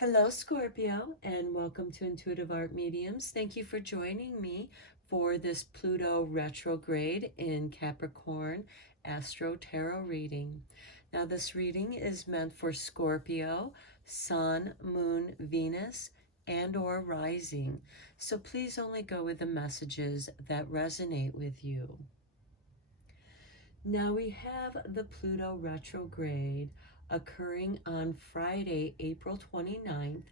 Hello, Scorpio, and welcome to Intuitive Art Mediums. Thank you for joining me for this Pluto retrograde in Capricorn Astro-Tarot reading. Now, this reading is meant for Scorpio, Sun, Moon, Venus, and or rising. So please only go with the messages that resonate with you. Now we have the Pluto retrograde occurring on Friday, April 29th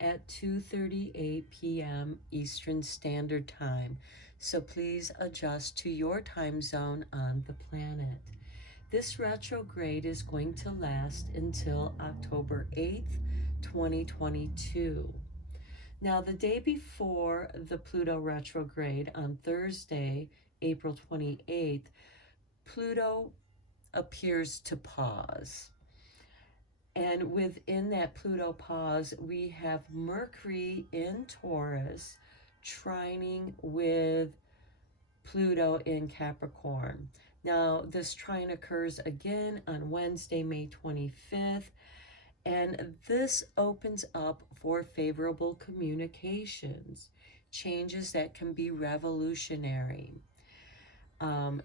at 2:38 p.m. Eastern Standard Time. So please adjust to your time zone on the planet. This retrograde is going to last until October 8th, 2022. Now, the day before the Pluto retrograde on Thursday, April 28th, Pluto appears to pause. And within that Pluto pause, we have Mercury in Taurus trining with Pluto in Capricorn. Now, this trine occurs again on Wednesday, May 25th, and this opens up for favorable communications, changes that can be revolutionary.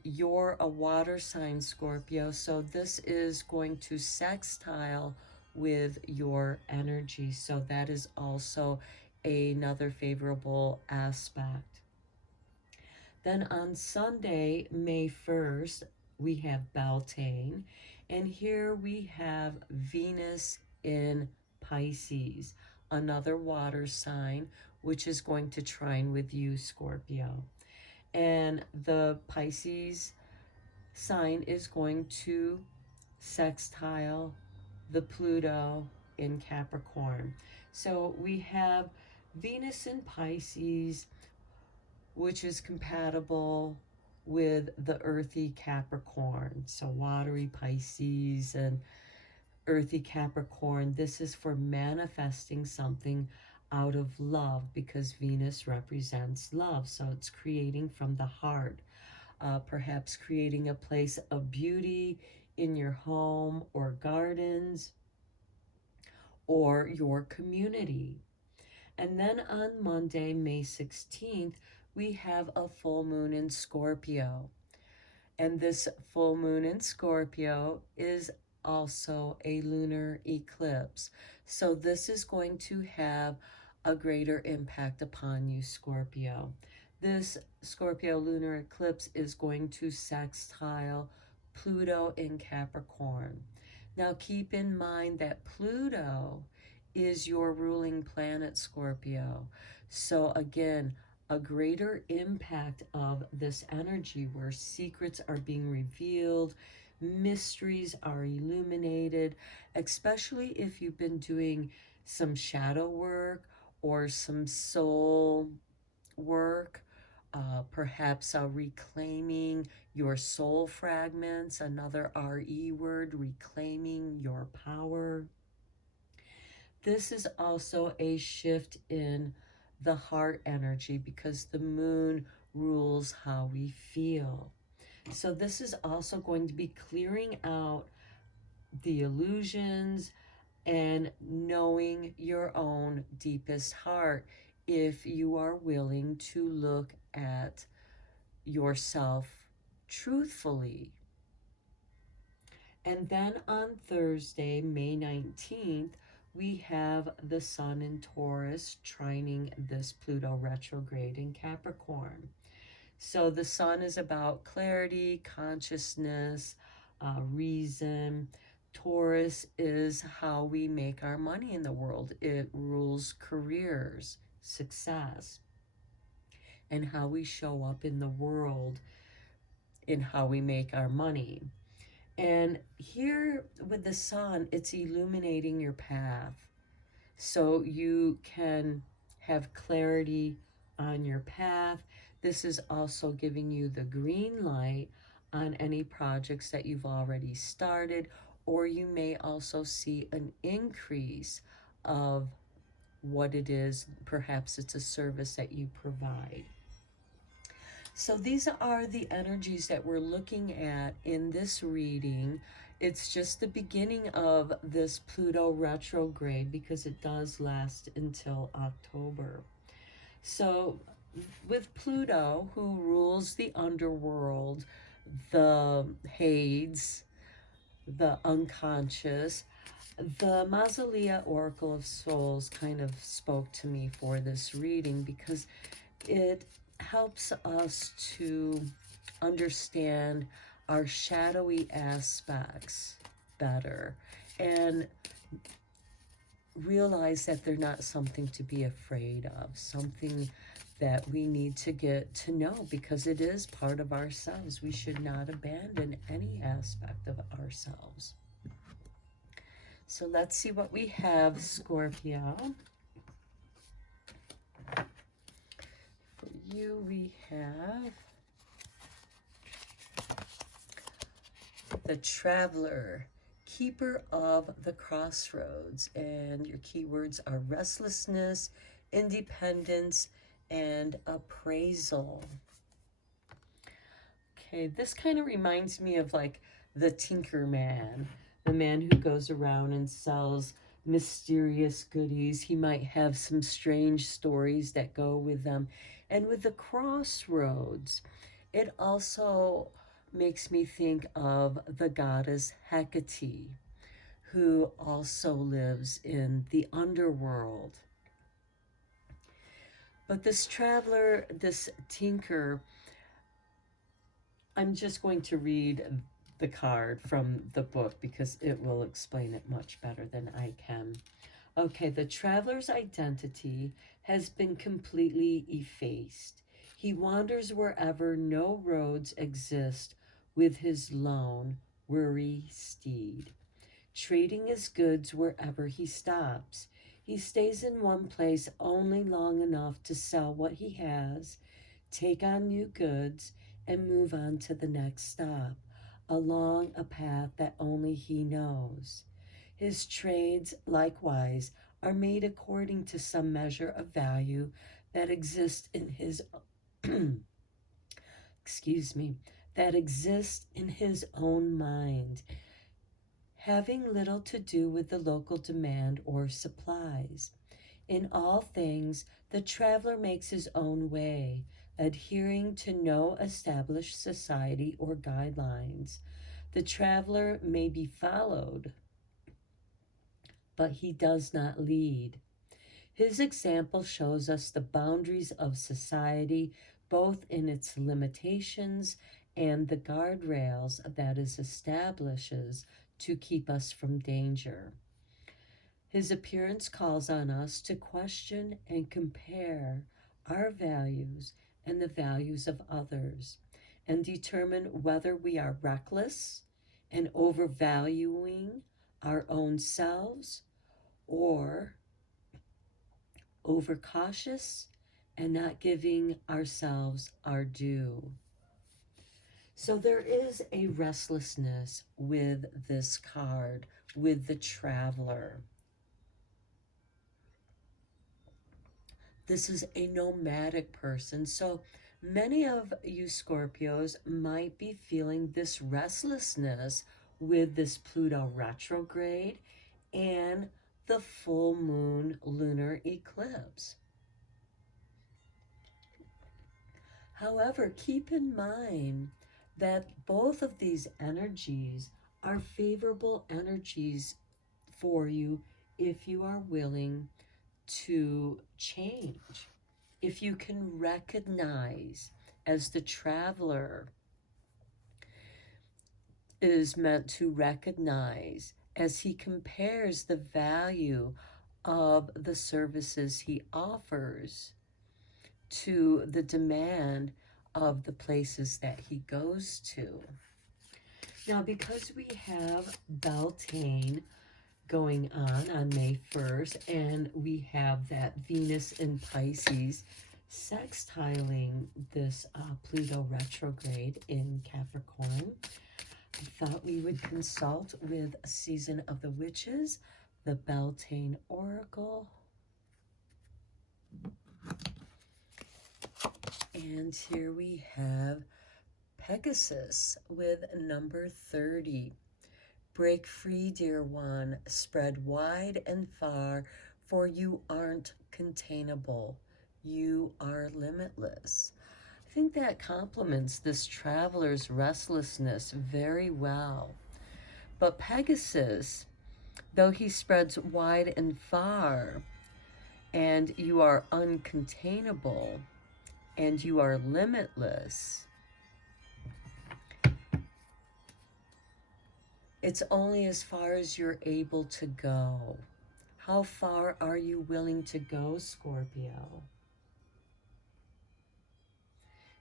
You're a water sign, Scorpio, so this is going to sextile with your energy. So that is also another favorable aspect. Then on Sunday, May 1st, we have Beltane, and here we have Venus in Pisces, another water sign, which is going to trine with you, Scorpio. And the Pisces sign is going to sextile the Pluto in Capricorn. So we have Venus in Pisces, which is compatible with the earthy Capricorn. So watery Pisces and earthy Capricorn. This is for manifesting something out of love because Venus represents love. So it's creating from the heart, perhaps creating a place of beauty in your home or gardens or your community. And then on Monday, May 16th, we have a full moon in Scorpio. And this full moon in Scorpio is also a lunar eclipse. So this is going to have a greater impact upon you, Scorpio. This Scorpio lunar eclipse is going to sextile Pluto in Capricorn. Now keep in mind that Pluto is your ruling planet, Scorpio. So again, a greater impact of this energy where secrets are being revealed, mysteries are illuminated, especially if you've been doing some shadow work or some soul work, perhaps reclaiming your soul fragments, another RE word, reclaiming your power. This is also a shift in the heart energy because the moon rules how we feel. So this is also going to be clearing out the illusions and knowing your own deepest heart if you are willing to look at yourself truthfully. And then on Thursday, May 19th, we have the Sun in Taurus trining this Pluto retrograde in Capricorn. So the Sun is about clarity, consciousness, reason. Taurus is how we make our money in the world. It rules careers, success, and how we show up in the world in how we make our money. And here with the Sun, it's illuminating your path so you can have clarity on your path. This is also giving you the green light on any projects that you've already started, or you may also see an increase of what it is. Perhaps it's a service that you provide. So these are the energies that we're looking at in this reading. It's just the beginning of this Pluto retrograde because it does last until October. So with Pluto, who rules the underworld, the Hades, the unconscious, the Mausolea Oracle of Souls kind of spoke to me for this reading because it helps us to understand our shadowy aspects better and realize that they're not something to be afraid of, something that we need to get to know because it is part of ourselves. We should not abandon any aspect of ourselves. So let's see what we have, Scorpio. For you, we have the Traveler, Keeper of the Crossroads, and your keywords are restlessness, independence, and appraisal. Okay, this kind of reminds me of like the Tinker Man, the man who goes around and sells mysterious goodies. He might have some strange stories that go with them. And with the Crossroads, it also makes me think of the goddess Hecate, who also lives in the underworld. But this traveler, this tinker, I'm just going to read the card from the book because it will explain it much better than I can. Okay, the traveler's identity has been completely effaced. He wanders wherever no roads exist with his lone, weary steed, trading his goods wherever he stops. He stays in one place only long enough to sell what he has, take on new goods, and move on to the next stop, along a path that only he knows. His trades, likewise, are made according to some measure of value that exists in his excuse me, that exists in his own mind, having little to do with the local demand or supplies. In all things, the traveler makes his own way, adhering to no established society or guidelines. The traveler may be followed, but he does not lead. His example shows us the boundaries of society, both in its limitations and the guardrails that it establishes to keep us from danger. His appearance calls on us to question and compare our values and the values of others and determine whether we are reckless and overvaluing our own selves or overcautious and not giving ourselves our due. So there is a restlessness with this card, with the traveler. This is a nomadic person. So many of you Scorpios might be feeling this restlessness with this Pluto retrograde and the full moon lunar eclipse. However, keep in mind that both of these energies are favorable energies for you if you are willing to change. If you can recognize, as the traveler is meant to recognize, as he compares the value of the services he offers to the demand of the places that he goes to. Now, because we have Beltane going on May 1st, and we have that Venus in Pisces sextiling this Pluto retrograde in Capricorn, I thought we would consult with a Season of the Witches, the Beltane Oracle, And here we have Pegasus with number 30. Break free, dear one, spread wide and far, for you aren't containable. You are limitless. I think that complements this traveler's restlessness very well. But Pegasus, though he spreads wide and far, and you are uncontainable, and you are limitless, it's only as far as you're able to go. How far are you willing to go, Scorpio?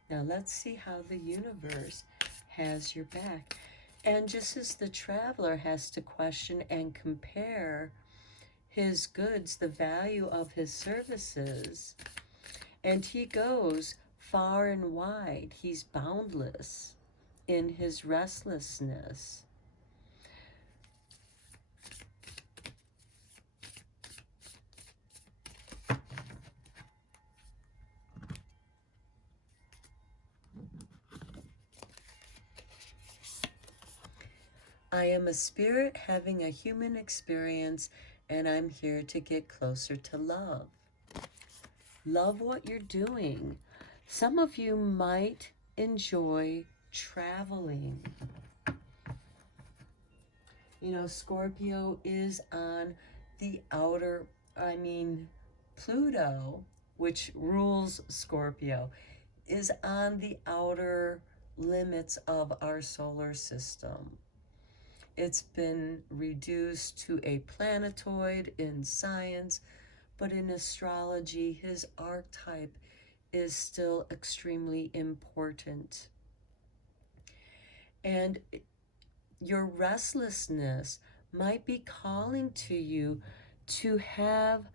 Now let's see how the universe has your back. And just as the traveler has to question and compare his goods, the value of his services, and he goes far and wide, he's boundless in his restlessness. I am a spirit having a human experience, and I'm here to get closer to love. Love what you're doing. Some of you might enjoy traveling. You know, Scorpio is on the outer, Pluto, which rules Scorpio, is on the outer limits of our solar system. It's been reduced to a planetoid in science, but in astrology, his archetype is still extremely important. And your restlessness might be calling to you to have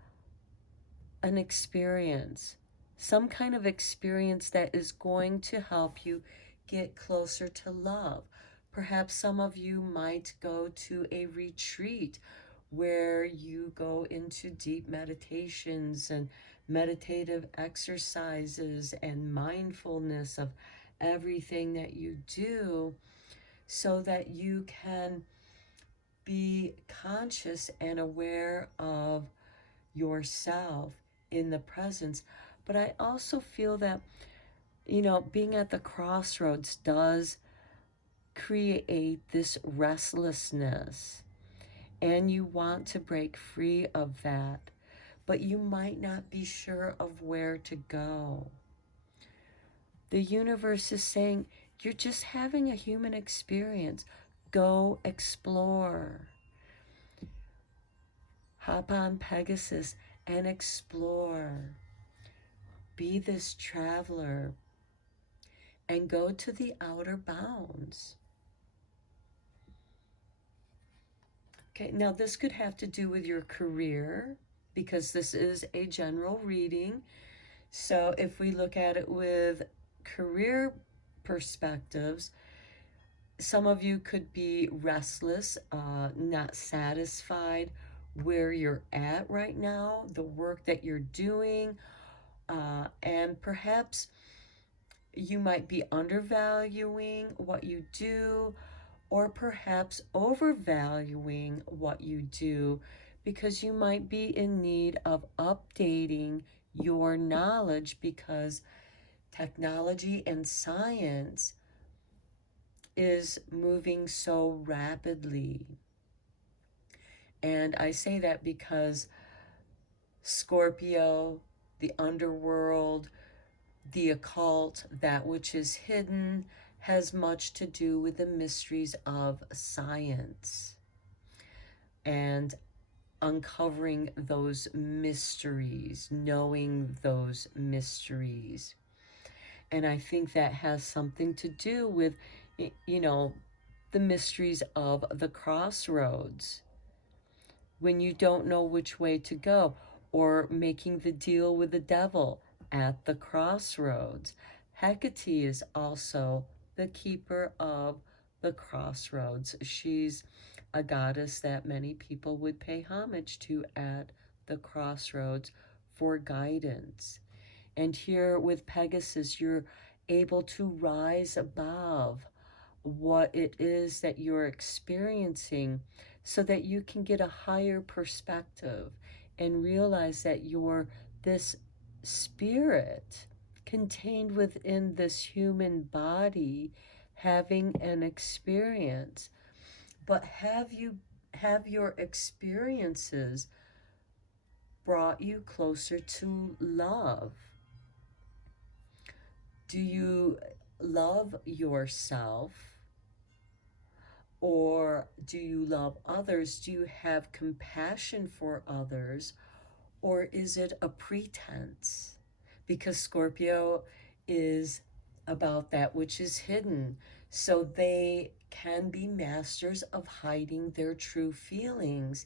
an experience, some kind of experience that is going to help you get closer to love. Perhaps some of you might go to a retreat where you go into deep meditations and meditative exercises and mindfulness of everything that you do, so that you can be conscious and aware of yourself in the presence. But I also feel that, being at the crossroads does create this restlessness, and you want to break free of that, but you might not be sure of where to go. The universe is saying, you're just having a human experience. Go explore. Hop on Pegasus and explore. Be this traveler and go to the outer bounds. Okay, now this could have to do with your career, because this is a general reading. So if we look at it with career perspectives, some of you could be restless, not satisfied where you're at right now, the work that you're doing, and perhaps you might be undervaluing what you do, or perhaps overvaluing what you do, because you might be in need of updating your knowledge, because technology and science is moving so rapidly. And I say that because Scorpio, the underworld, the occult, that which is hidden, has much to do with the mysteries of science and uncovering those mysteries, knowing those mysteries. And I think that has something to do with, the mysteries of the crossroads. When you don't know which way to go, or making the deal with the devil at the crossroads. Hecate is also the keeper of the crossroads. She's a goddess that many people would pay homage to at the crossroads for guidance. And here with Pegasus, you're able to rise above what it is that you're experiencing so that you can get a higher perspective and realize that you're this spirit contained within this human body having an experience. But have your experiences brought you closer to love? Do you love yourself? Or do you love others? Do you have compassion for others? Or is it a pretense? Because Scorpio is about that which is hidden. So they can be masters of hiding their true feelings,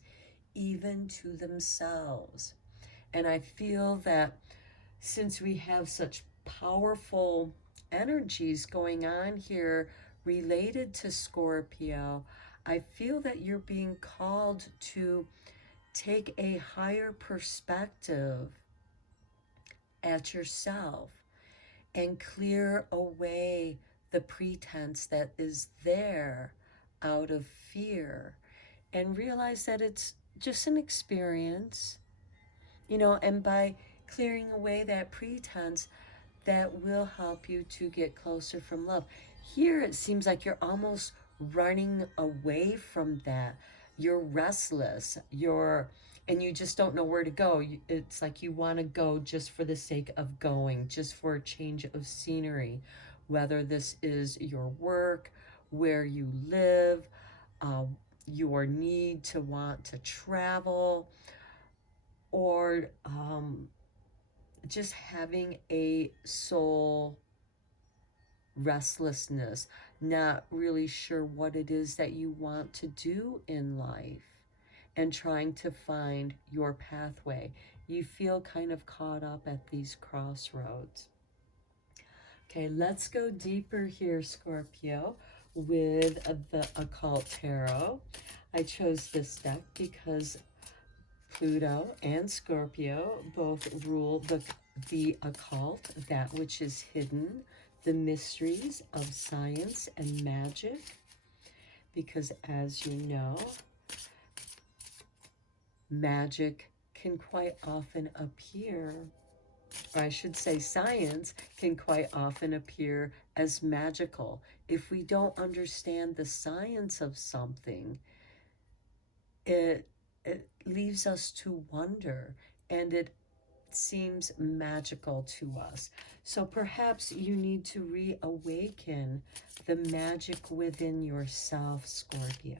even to themselves. And I feel that since we have such powerful energies going on here related to Scorpio, I feel that you're being called to take a higher perspective at yourself and clear away the pretense that is there out of fear and realize that it's just an experience, and by clearing away that pretense, that will help you to get closer from love. Here it seems like you're almost running away from that. You're restless. And you just don't know where to go. It's like you want to go just for the sake of going, just for a change of scenery, whether this is your work, where you live, your need to want to travel, or just having a soul restlessness, not really sure what it is that you want to do in life, and trying to find your pathway. You feel kind of caught up at these crossroads. Okay, let's go deeper here, Scorpio, with the Occult Tarot. I chose this deck because Pluto and Scorpio both rule the occult, that which is hidden, the mysteries of science and magic. Because as you know, magic can quite often appear, or I should say science can quite often appear as magical. If we don't understand the science of something, it leaves us to wonder, and it seems magical to us. So perhaps you need to reawaken the magic within yourself, Scorpio.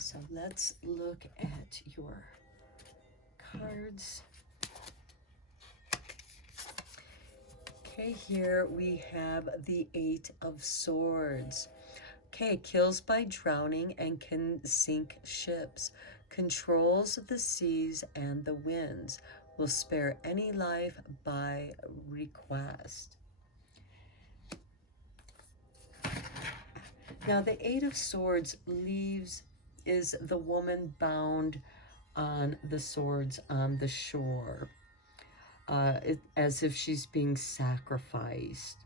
So let's look at your cards. Okay, here we have the Eight of Swords. Okay, kills by drowning and can sink ships, controls the seas and the winds, will spare any life by request. Now the Eight of Swords is the woman bound on the swords on the shore, as if she's being sacrificed.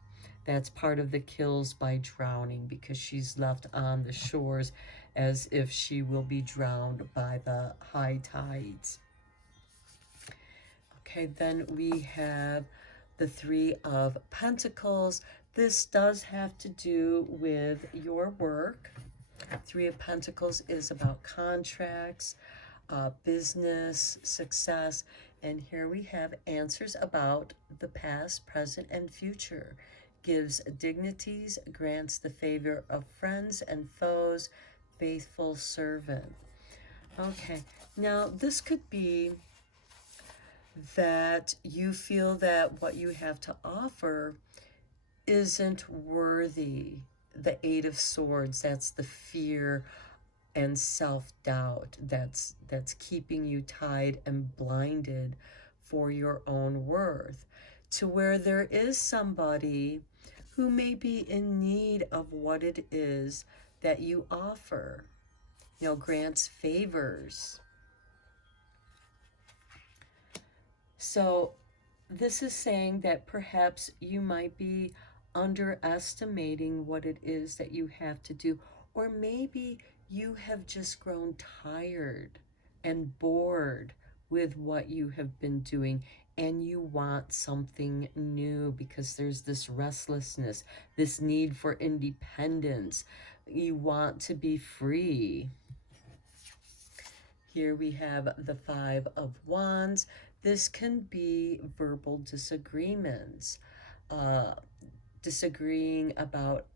That's part of the kills by drowning, because she's left on the shores as if she will be drowned by the high tides. Okay, then we have the Three of Pentacles. This does have to do with your work. Three of Pentacles is about contracts, business, success. And here we have answers about the past, present, and future. Gives dignities, grants the favor of friends and foes, faithful servant. Okay, now this could be that you feel that what you have to offer isn't worthy. The Eight of Swords, that's the fear and self-doubt that's keeping you tied and blinded for your own worth, to where there is somebody who may be in need of what it is that you offer, grants favors. So this is saying that perhaps you might be underestimating what it is that you have to do, or maybe you have just grown tired and bored with what you have been doing, and you want something new because there's this restlessness, this need for independence. You want to be free. Here we have the Five of Wands. This can be verbal disagreements, uh, disagreeing about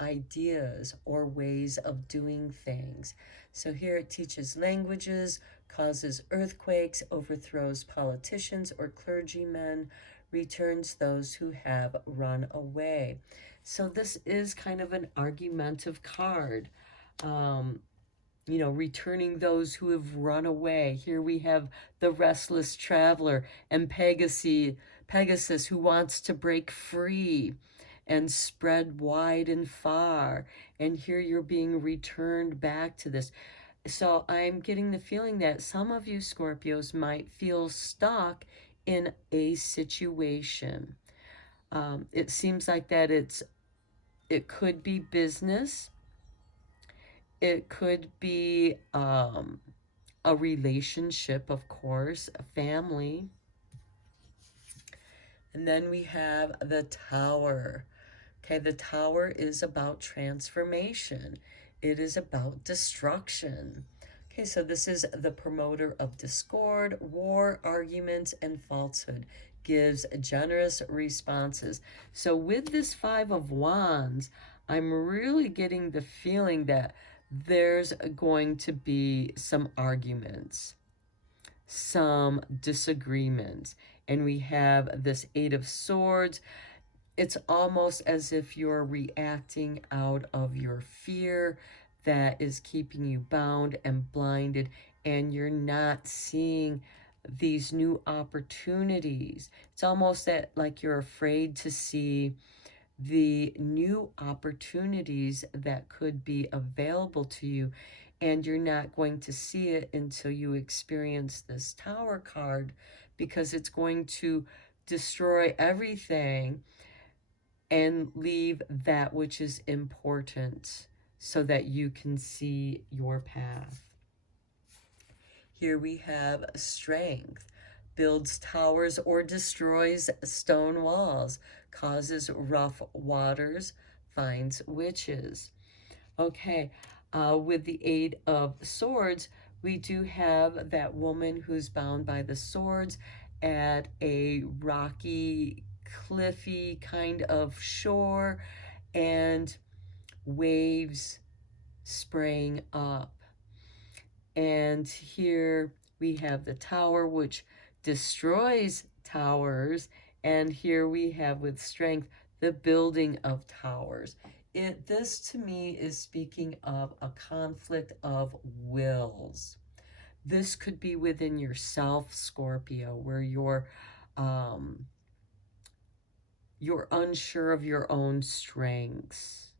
ideas or ways of doing things. So here it teaches languages, causes earthquakes, overthrows politicians or clergymen, returns those who have run away. So this is kind of an argumentative card. Um, returning those who have run away. Here we have the restless traveler and Pegasus who wants to break free and spread wide and far. And here you're being returned back to this. So I'm getting the feeling that some of you Scorpios might feel stuck in a situation. It seems like that it could be business. It could be a relationship, of course, a family. And then we have the Tower. Okay, the Tower is about transformation. It is about destruction. Okay, so this is the promoter of discord, war, arguments, and falsehood. Gives generous responses. So with this Five of Wands, I'm really getting the feeling that there's going to be some arguments, some disagreements. And we have this Eight of Swords. It's almost as if you're reacting out of your fear that is keeping you bound and blinded, and you're not seeing these new opportunities. It's almost that like you're afraid to see the new opportunities that could be available to you, and you're not going to see it until you experience this Tower card, because it's going to destroy everything and leave that which is important so that you can see your path. Here we have Strength. Builds towers or destroys stone walls, causes rough waters, finds witches. Okay, with the Eight of Swords, we do have that woman who's bound by the swords at a rocky, cliffy kind of shore, and waves spraying up. And here we have the Tower, which destroys towers. And here we have with Strength, the building of towers. This to me is speaking of a conflict of wills. This could be within yourself, Scorpio, where you're unsure of your own strengths,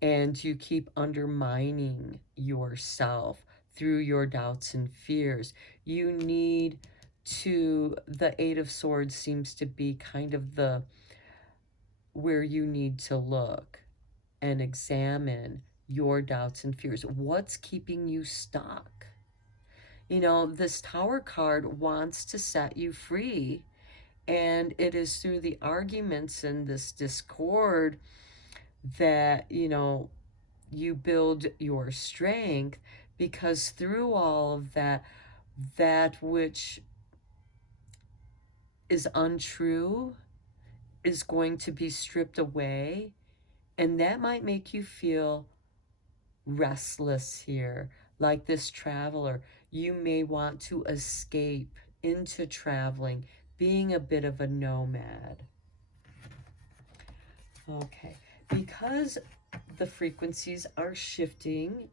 and you keep undermining yourself through your doubts and fears. You need to, the Eight of Swords seems to be kind of the, where you need to look and examine your doubts and fears. What's keeping you stuck? This Tower card wants to set you free, and it is through the arguments and this discord that, you build your strength, because through all of that which is untrue is going to be stripped away, and that might make you feel restless here. Like this traveler, you may want to escape into traveling, being a bit of a nomad. Okay, because the frequencies are shifting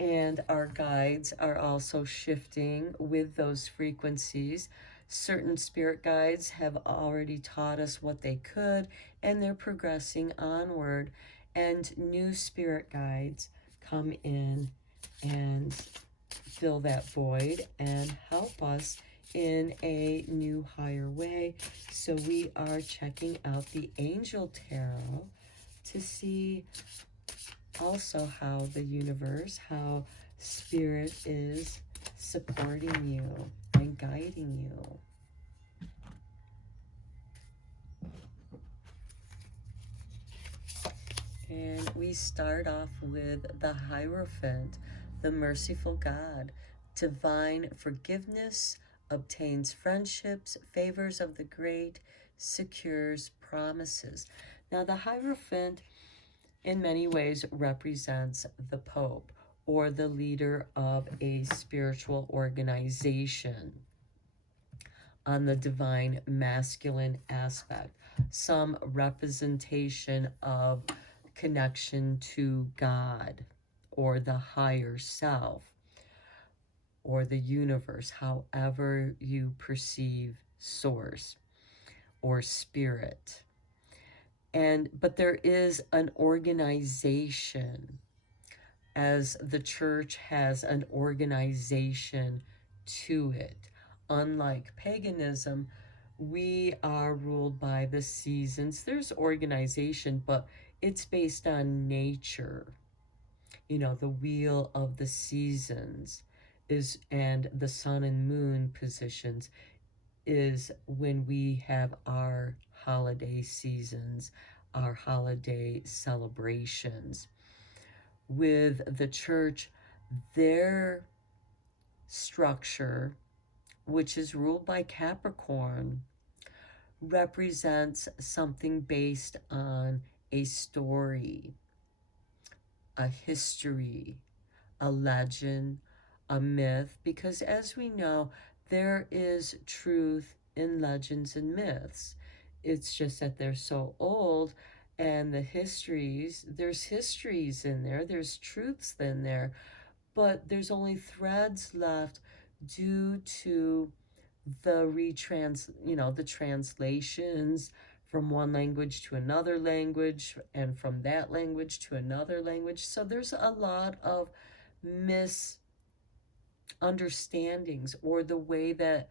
and our guides are also shifting with those frequencies. Certain spirit guides have already taught us what they could, and they're progressing onward. And new spirit guides come in and fill that void and help us in a new, higher way. So we are checking out the Angel Tarot to see also how the universe, how Spirit is supporting you and guiding you. And we start off with the Hierophant, the merciful God. Divine forgiveness obtains friendships, favors of the great, secures promises. Now, the Hierophant in many ways represents the Pope or the leader of a spiritual organization on the divine masculine aspect, some representation of connection to God or the higher self or the universe, however you perceive source or spirit. But there is an organization, as the church has an organization to it. Unlike paganism, we are ruled by the seasons. There's organization, but it's based on nature. You know, the wheel of the seasons is, and the sun and moon positions is when we have our holiday seasons, our holiday celebrations. With the church, their structure, which is ruled by Capricorn, represents something based on a story, a history, a legend, a myth, because as we know, there is truth in legends and myths. It's just that they're so old, and the histories, there's histories in there, there's truths in there, but there's only threads left due to the translations from one language to another language and from that language to another language. So there's a lot of misunderstandings or the way that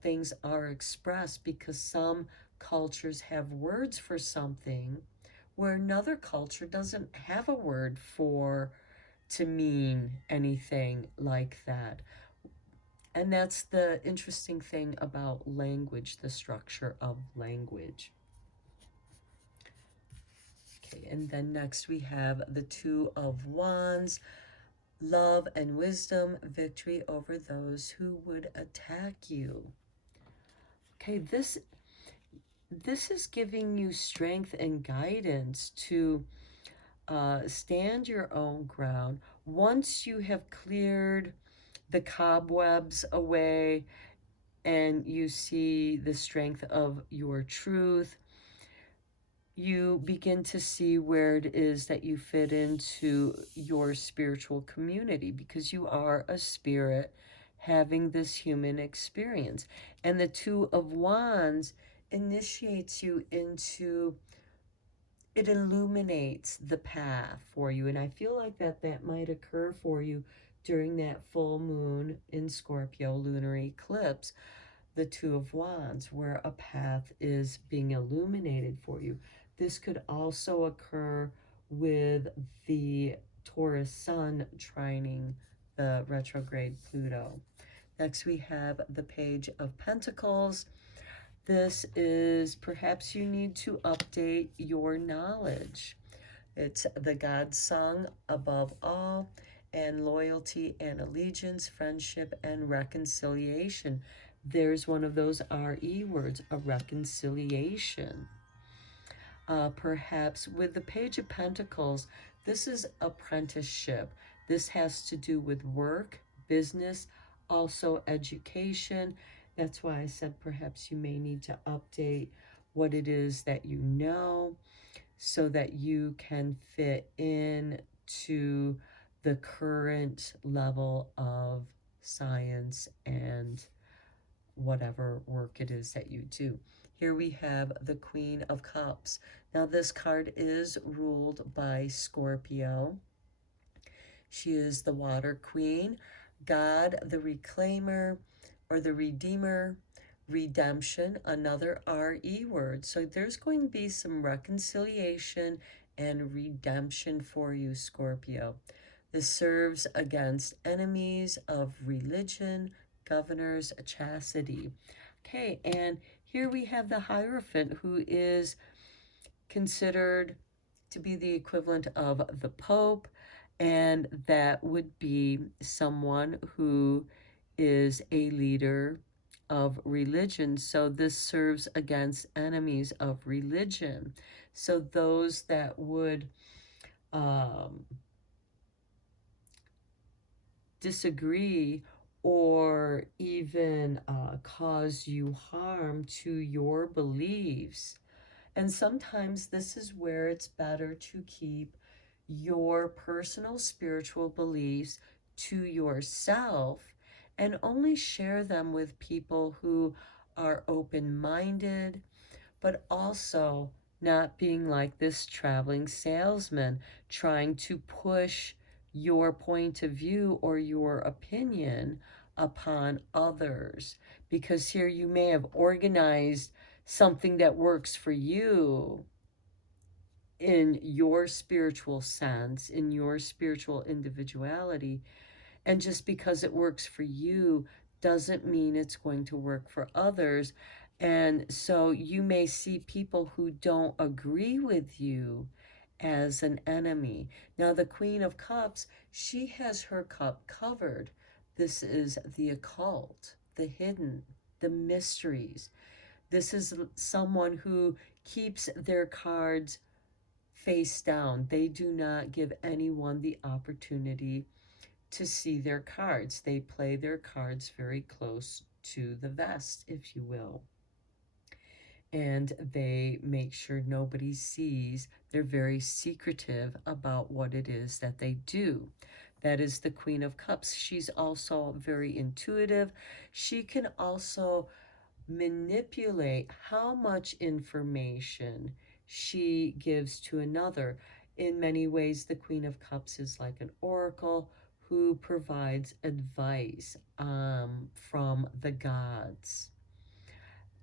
things are expressed, because some cultures have words for something where another culture doesn't have a word for to mean anything like that. And that's the interesting thing about language, the structure of language. Okay, and then next we have the Two of Wands, love and wisdom, victory over those who would attack you. Okay, this is giving you strength and guidance to stand your own ground. Once you have cleared the cobwebs away and you see the strength of your truth, you begin to see where it is that you fit into your spiritual community, because you are a spirit having this human experience. And the Two of Wands initiates you into, it illuminates the path for you. And I feel like that might occur for you during that full moon in Scorpio lunar eclipse, the Two of Wands, where a path is being illuminated for you. This could also occur with the Taurus Sun trining the retrograde Pluto. Next, we have the Page of Pentacles. This is perhaps you need to update your knowledge. It's the God sung above all, and loyalty and allegiance, friendship and reconciliation. There's one of those RE words, a reconciliation. Perhaps with the Page of Pentacles, this is apprenticeship. This has to do with work, business, also education. That's why I said perhaps you may need to update what it is that you know so that you can fit in to the current level of science and whatever work it is that you do. Here we have the Queen of Cups. Now this card is ruled by Scorpio. She is the water queen, God the reclaimer, or the Redeemer, redemption, another RE word. So there's going to be some reconciliation and redemption for you, Scorpio. This serves against enemies of religion, governors, chastity. Okay, and here we have the Hierophant, who is considered to be the equivalent of the Pope, and that would be someone who is a leader of religion. So this serves against enemies of religion. So those that would disagree or even cause you harm to your beliefs. And sometimes this is where it's better to keep your personal spiritual beliefs to yourself and only share them with people who are open-minded, but also not being like this traveling salesman trying to push your point of view or your opinion upon others. Because here you may have organized something that works for you in your spiritual sense, in your spiritual individuality, and just because it works for you doesn't mean it's going to work for others. And so you may see people who don't agree with you as an enemy. Now, the Queen of Cups, she has her cup covered. This is the occult, the hidden, the mysteries. This is someone who keeps their cards face down. They do not give anyone the opportunity to see their cards. They play their cards very close to the vest, if you will. And they make sure nobody sees. They're very secretive about what it is that they do. That is the Queen of Cups. She's also very intuitive. She can also manipulate how much information she gives to another. In many ways, the Queen of Cups is like an oracle who provides advice from the gods.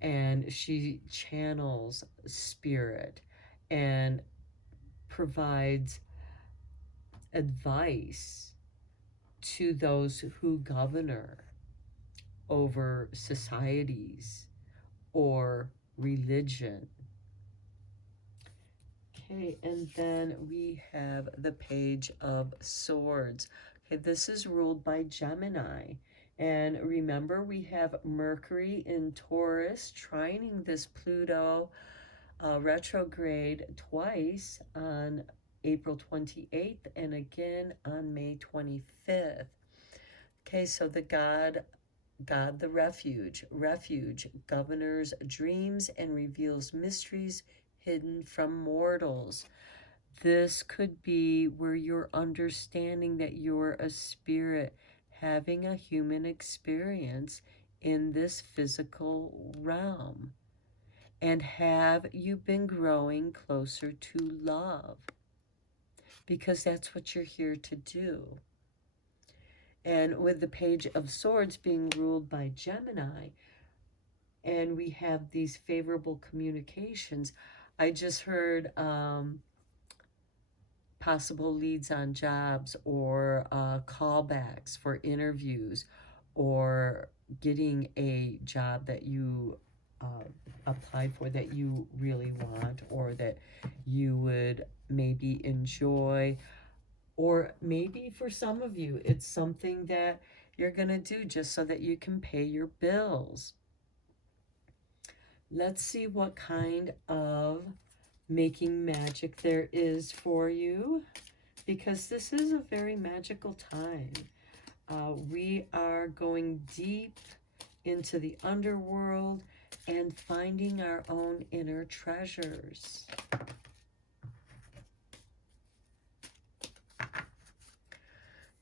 And she channels spirit and provides advice to those who govern over societies or religion. Okay, and then we have the Page of Swords. Okay, this is ruled by Gemini. And remember, we have Mercury in Taurus trining this Pluto retrograde twice on April 28th and again on May 25th. Okay, so the God the refuge governs dreams and reveals mysteries hidden from mortals. This could be where you're understanding that you're a spirit having a human experience in this physical realm. And have you been growing closer to love? Because that's what you're here to do. And with the Page of Swords being ruled by Gemini, and we have these favorable communications, I just heard possible leads on jobs or callbacks for interviews or getting a job that you applied for that you really want or that you would maybe enjoy. Or maybe for some of you, it's something that you're going to do just so that you can pay your bills. Let's see what kind of making magic there is for you, because this is a very magical time. We are going deep into the underworld and finding our own inner treasures.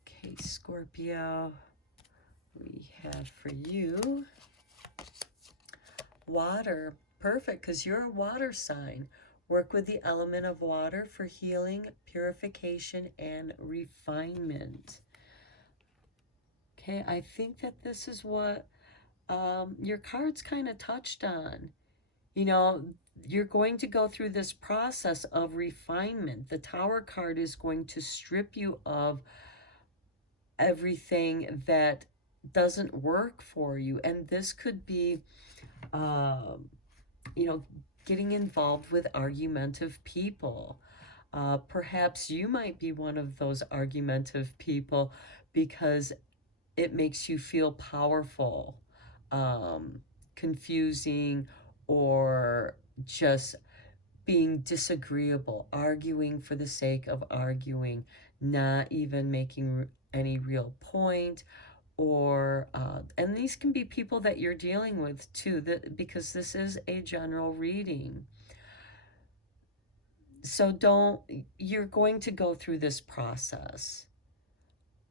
Okay, Scorpio, we have for you water. Perfect, because you're a water sign. Work with the element of water for healing, purification, and refinement. Okay, I think that this is what your cards kind of touched on. You know, you're going to go through this process of refinement. The Tower card is going to strip you of everything that doesn't work for you. And this could be, um, you know, getting involved with argumentative people. Perhaps you might be one of those argumentative people because it makes you feel powerful, um, confusing, or just being disagreeable, arguing for the sake of arguing, not even making any real point. Or and these can be people that you're dealing with too, that because this is a general reading. So don't, you're going to go through this process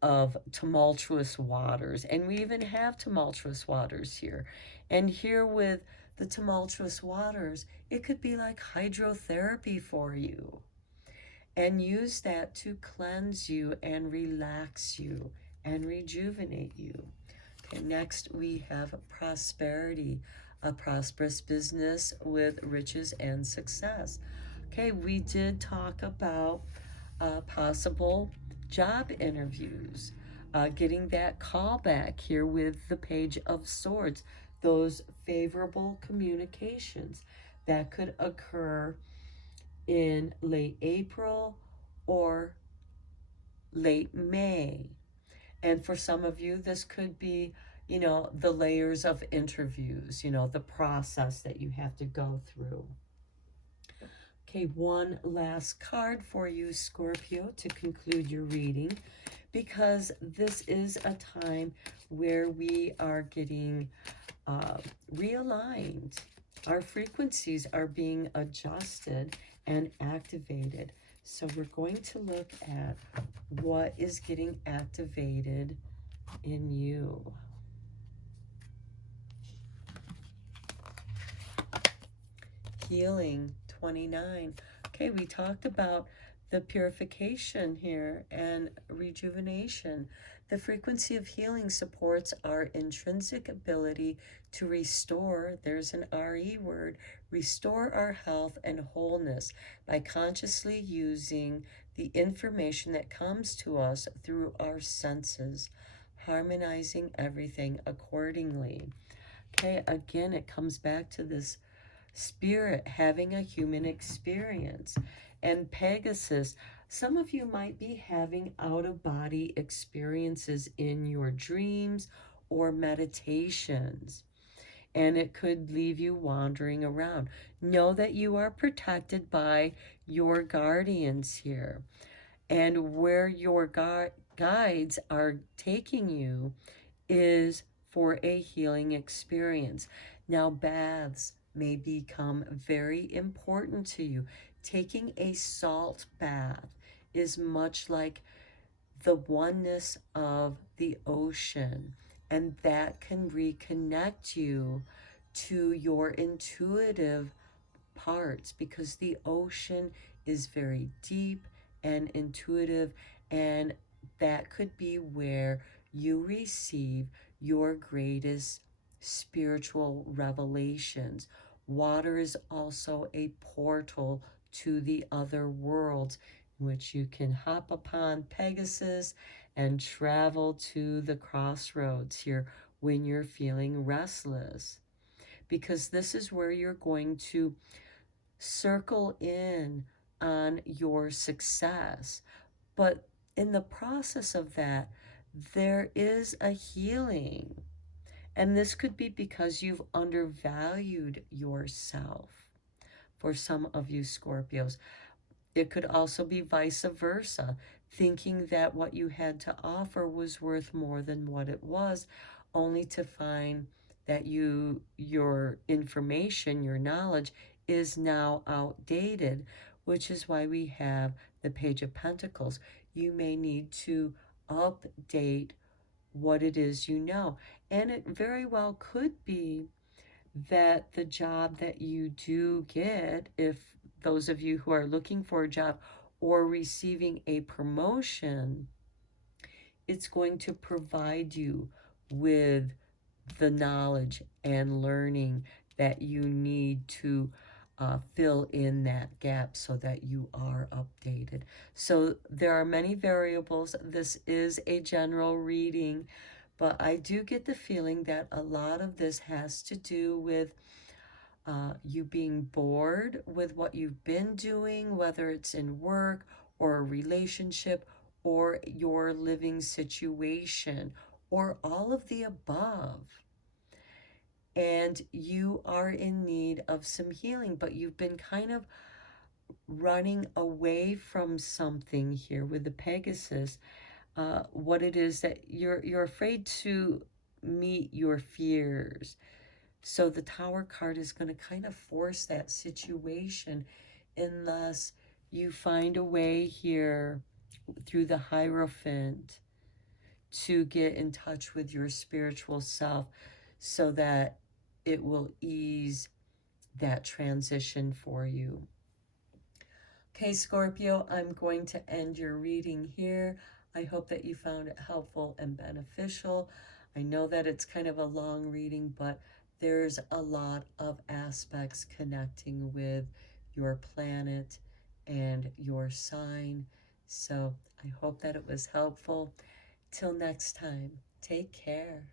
of tumultuous waters, and we even have tumultuous waters here. And here with the tumultuous waters, it could be like hydrotherapy for you, and use that to cleanse you and relax you and rejuvenate you. Okay, next we have prosperity, a prosperous business with riches and success. Okay, we did talk about possible job interviews, getting that call back here with the Page of Swords, those favorable communications that could occur in late April or late May. And for some of you, this could be, you know, the layers of interviews, you know, the process that you have to go through. Okay, one last card for you, Scorpio, to conclude your reading, because this is a time where we are getting realigned. Our frequencies are being adjusted and activated. So we're going to look at what is getting activated in you. Healing 29. Okay, we talked about the purification here and rejuvenation. The frequency of healing supports our intrinsic ability to restore, there's an RE word, restore our health and wholeness by consciously using the information that comes to us through our senses, harmonizing everything accordingly. Okay, again, it comes back to this spirit having a human experience. And Pegasus, some of you might be having out-of-body experiences in your dreams or meditations, and it could leave you wandering around. Know that you are protected by your guardians here, and where your guides are taking you is for a healing experience. Now, baths may become very important to you. Taking a salt bath is much like the oneness of the ocean, and that can reconnect you to your intuitive parts, because the ocean is very deep and intuitive, and that could be where you receive your greatest spiritual revelations. Water is also a portal to the other worlds, in which you can hop upon Pegasus and travel to the crossroads here when you're feeling restless, because this is where you're going to circle in on your success. But in the process of that, there is a healing. And this could be because you've undervalued yourself. For some of you Scorpios, it could also be vice versa, thinking that what you had to offer was worth more than what it was, only to find that your information, your knowledge is now outdated, which is why we have the Page of Pentacles. You may need to update what it is you know. And it very well could be that the job that you do get, if those of you who are looking for a job or receiving a promotion, it's going to provide you with the knowledge and learning that you need to fill in that gap so that you are updated. So there are many variables. This is a general reading, but I do get the feeling that a lot of this has to do with you being bored with what you've been doing, whether it's in work or a relationship or your living situation or all of the above. And you are in need of some healing, but you've been kind of running away from something here with the Pegasus. What it is that you're afraid to meet your fears. So the Tower card is going to kind of force that situation unless you find a way here through the Hierophant to get in touch with your spiritual self so that it will ease that transition for you. Okay, Scorpio, I'm going to end your reading here. I hope that you found it helpful and beneficial. I know that it's kind of a long reading, but there's a lot of aspects connecting with your planet and your sign. So I hope that it was helpful. Till next time, take care.